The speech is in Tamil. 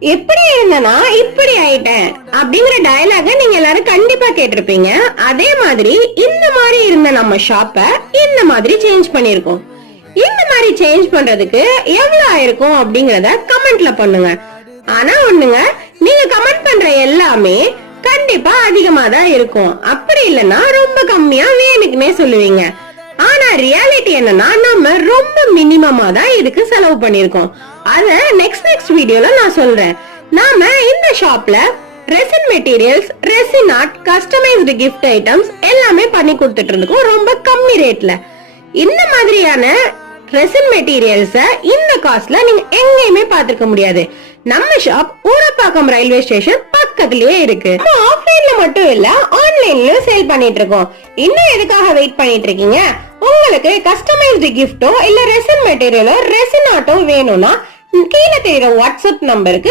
எப்படி இருந்தனா இப்படி ஆயிட்டேன் அப்படிங்கிற டயலாக நீங்க எல்லாரும் கண்டிப்பா கேட்டிருப்பீங்க. அதே மாதிரி இந்த மாதிரி இருந்த நம்ம ஷாப்ப இந்த மாதிரி சேஞ்ச் பண்ணிருக்கோம். இந்த மாதிரி சேஞ்ச் பண்றதுக்கு எவ்வளவு ஆயிருக்கும் அப்படிங்கறத கமெண்ட்ல பண்ணுங்க. ஆனா ஒண்ணுங்க, நீங்க கமெண்ட் பண்ற எல்லாமே கண்டிப்பா அதிகமா தான் இருக்கும். அப்படி இல்லைன்னா ரொம்ப கம்மியா வேணுக்குனே சொல்லுவீங்க. ஆனா ரியாலிட்டி என்னன்னா நம்ம ரொம்ப மினிமமா தான் இதுக்கு செலவு பண்ணிருக்கோம். அத நெக்ஸ்ட் வீடியோல நான் சொல்றேன். நாம இந்த ஷாப்ல resin materials, resin art, customised gift items எல்லாமே பண்ணி கொடுத்துட்டு இருக்கோம் ரொம்ப கம்மி ரேட்ல. இந்த மாதிரியான ரெசின் மெட்டீரியல்ஸ இந்த காஸ்ட்ல நீங்க எங்கேயுமே பாத்துக்க முடியாது. நம்ம ஷாப் ஊரப்பாக்கம் ரயில்வே ஸ்டேஷன் பக்கத்துலயே இருக்கு. ஆஃப்லைன்ல மட்டும் இல்ல, ஆன்லைன்லயும் சேல் பண்ணிட்டு இருக்கோம். இன்னும் எதுக்காக வெயிட் பண்ணிட்டு இருக்கீங்க? உங்களுக்கு கஸ்டமைஸ்டு கிஃப்டோ இல்ல ரெசின் மெட்டீரியலோ ரெசின் ஆர்ட்டோ வேணும்னா கீழே தெரியுற வாட்ஸ்அப் நம்பருக்கு